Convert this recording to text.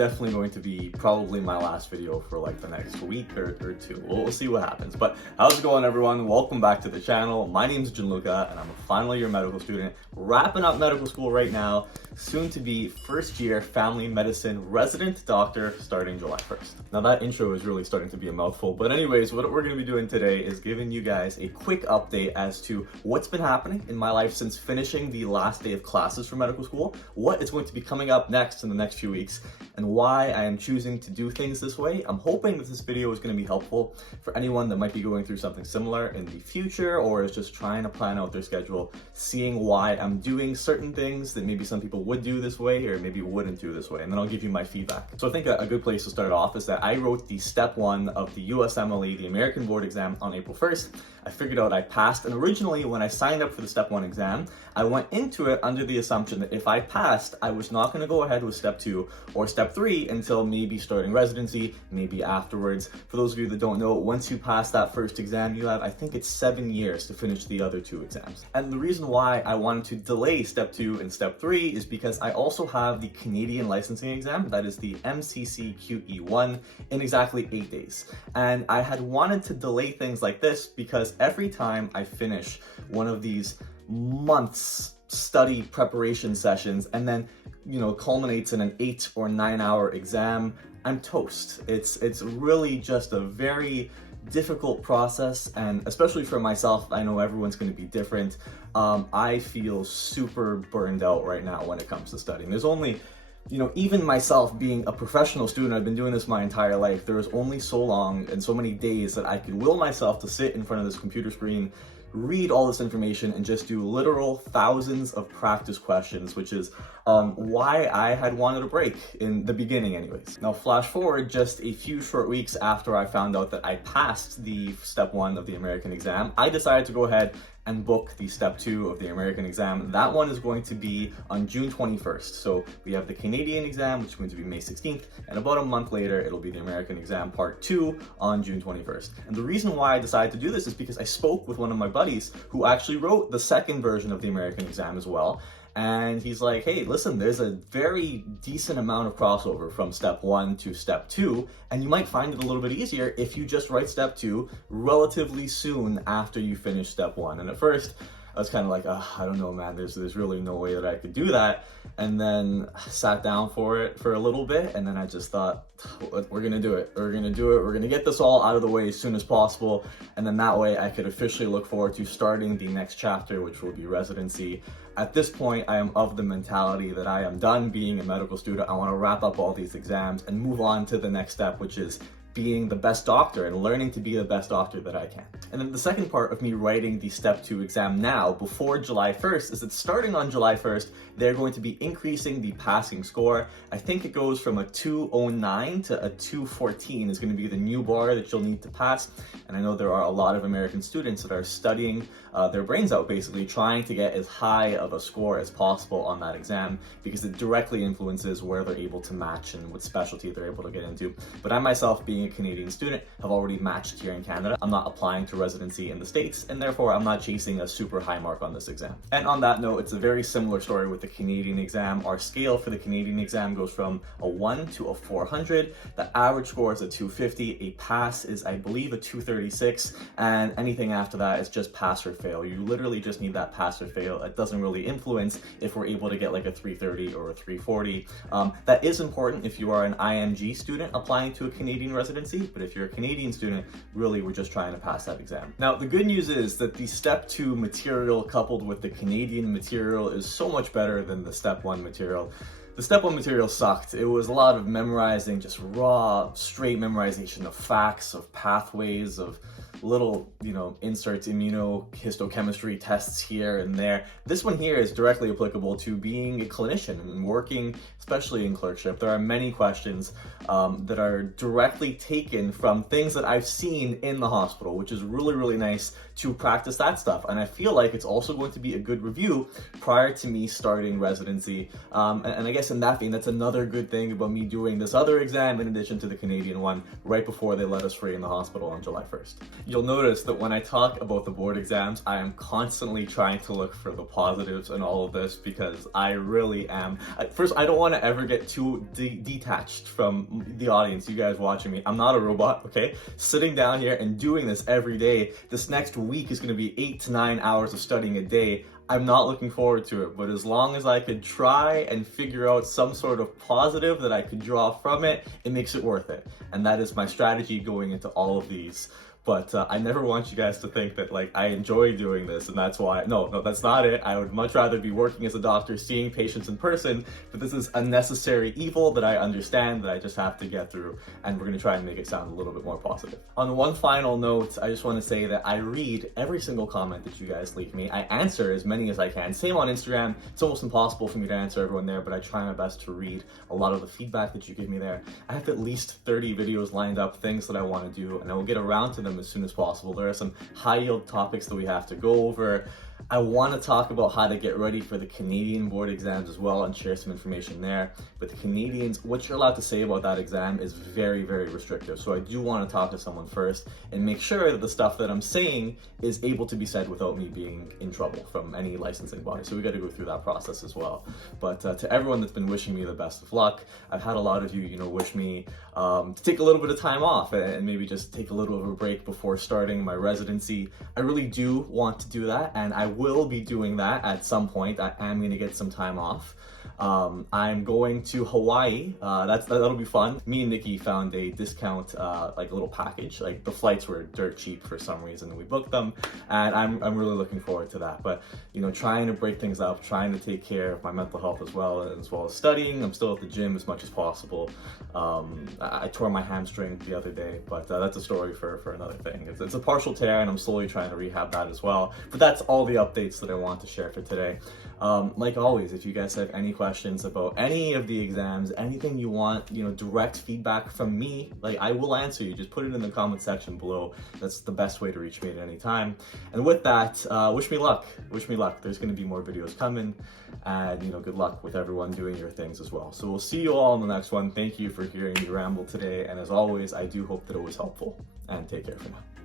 definitely going to be probably my last video for like the next week or two. We'll see what happens. But how's it going, everyone? Welcome back to the channel. My name is Gianluca, and I'm a final year medical student, wrapping up medical school right now, soon to be first year family medicine resident doctor starting July 1st. Now that intro is really starting to be a mouthful, but anyways, what we're going to be doing today is giving you guys a quick update as to what's been happening in my life since finishing the last day of classes for medical school, what is going to be coming up next in the next few weeks, and why I am choosing to do things this way. I'm hoping that this video is going to be helpful for anyone that might be going through something similar in the future or is just trying to plan out their schedule, seeing why I'm doing certain things that maybe some people would do this way or maybe wouldn't do this way, and then I'll give you my feedback. So I think a good place to start off is that I wrote the step 1 of the USMLE, the American board exam, on April 1st. I figured out I passed, and originally when I signed up for the step 1 exam, I went into it under the assumption that if I passed, I was not going to go ahead with step 2 or step 3 until maybe starting residency, maybe afterwards. For those of you that don't know, once you pass that first exam, you have, I think it's 7 years to finish the other 2 exams. And the reason why I wanted to delay step 2 and step 3 is because I also have the Canadian licensing exam, that is the MCCQE1, in exactly 8 days. And I had wanted to delay things like this because every time I finish one of these months study preparation sessions and then, culminates in an 8 or 9 hour exam, I'm toast. It's really just a very difficult process, and especially for myself, I know everyone's going to be different. I feel super burned out right now when it comes to studying. There's only, even myself being a professional student, I've been doing this my entire life, there is only so long and so many days that I could will myself to sit in front of this computer screen, read all this information, and just do literal thousands of practice questions, which is why I had wanted a break in the beginning anyways. Now flash forward just a few short weeks after I found out that I passed the step 1 of the American exam, I decided to go ahead and book the step 2 of the American exam. That one is going to be on June 21st. So we have the Canadian exam, which is going to be May 16th, and about a month later, it'll be the American exam part 2 on June 21st. And the reason why I decided to do this is because I spoke with one of my buddies who actually wrote the second version of the American exam as well. And he's like, hey, listen, there's a very decent amount of crossover from step 1 to step 2, and you might find it a little bit easier if you just write step 2 relatively soon after you finish step 1. And at first, I was kind of like, I don't know, man, there's really no way that I could do that. And then I sat down for it for a little bit, and then I just thought, we're gonna do it. We're gonna do it. We're gonna get this all out of the way as soon as possible. And then that way I could officially look forward to starting the next chapter, which will be residency. At this point, I am of the mentality that I am done being a medical student. I want to wrap up all these exams and move on to the next step, which is being the best doctor and learning to be the best doctor that I can. And then the second part of me writing the step 2 exam now before July 1st is that starting on July 1st, they're going to be increasing the passing score. I think it goes from a 209 to a 214 is going to be the new bar that you'll need to pass. And I know there are a lot of American students that are studying their brains out, basically trying to get as high of a score as possible on that exam because it directly influences where they're able to match and what specialty they're able to get into. But I myself, being a Canadian student, have already matched here in Canada. I'm not applying to residency in the States, and therefore I'm not chasing a super high mark on this exam. And on that note, it's a very similar story with the Canadian exam. Our scale for the Canadian exam goes from a 1 to a 400. The average score is a 250. A pass is, I believe, a 236, and anything after that is just pass or fail. You literally just need that pass or fail. It doesn't really influence if we're able to get like a 330 or a 340. That is important if you are an IMG student applying to a Canadian residency, but if you're a Canadian student, really we're just trying to pass that exam. Now the good news is that the step 2 material coupled with the Canadian material is so much better than the step 1 material. The step 1 material sucked. It was a lot of memorizing, just raw, straight memorization of facts, of pathways, of little, inserts, immunohistochemistry tests here and there. This one here is directly applicable to being a clinician and working, especially in clerkship. There are many questions that are directly taken from things that I've seen in the hospital, which is really, really nice to practice that stuff. And I feel like it's also going to be a good review prior to me starting residency. And I guess in that vein, that's another good thing about me doing this other exam in addition to the Canadian one right before they let us free in the hospital on July 1st. You'll notice that when I talk about the board exams, I am constantly trying to look for the positives in all of this, because I really am. First, I don't want to ever get too detached from the audience, you guys watching me. I'm not a robot, okay? Sitting down here and doing this every day, this next week is going to be 8 to 9 hours of studying a day. I'm not looking forward to it, but as long as I could try and figure out some sort of positive that I could draw from it, it makes it worth it. And that is my strategy going into all of these. But I never want you guys to think that like I enjoy doing this and that's why. No, that's not it. I would much rather be working as a doctor, seeing patients in person, but this is a necessary evil that I understand that I just have to get through, and we're gonna try and make it sound a little bit more positive. On one final note, I just wanna say that I read every single comment that you guys leave me. I answer as many as I can. Same on Instagram. It's almost impossible for me to answer everyone there, but I try my best to read a lot of the feedback that you give me there. I have at least 30 videos lined up, things that I wanna do, and I will get around to them as soon as possible. There are some high yield topics that we have to go over. I want to talk about how to get ready for the Canadian board exams as well and share some information there. But the Canadians, what you're allowed to say about that exam is very, very restrictive. So I do want to talk to someone first and make sure that the stuff that I'm saying is able to be said without me being in trouble from any licensing body. So we got to go through that process as well. But to everyone that's been wishing me the best of luck, I've had a lot of you, wish me to take a little bit of time off and maybe just take a little of a break before starting my residency. I really do want to do that, and I will be doing that at some point. I am going to get some time off. I'm going to Hawaii. That'll be fun. Me and Nikki found a discount, like a little package. Like the flights were dirt cheap for some reason, and we booked them. And I'm really looking forward to that. But trying to break things up, trying to take care of my mental health as well as studying. I'm still at the gym as much as possible. I tore my hamstring the other day, but that's a story for another thing. It's a partial tear, and I'm slowly trying to rehab that as well. But that's all the updates that I want to share for today. Like always, if you guys have any questions about any of the exams, anything you want, direct feedback from me, like I will answer you. Just put it in the comment section below. That's the best way to reach me at any time. And with that, wish me luck. Wish me luck. There's going to be more videos coming, and good luck with everyone doing your things as well. So we'll see you all in the next one. Thank you for hearing me ramble today, and as always, I do hope that it was helpful. And take care for now.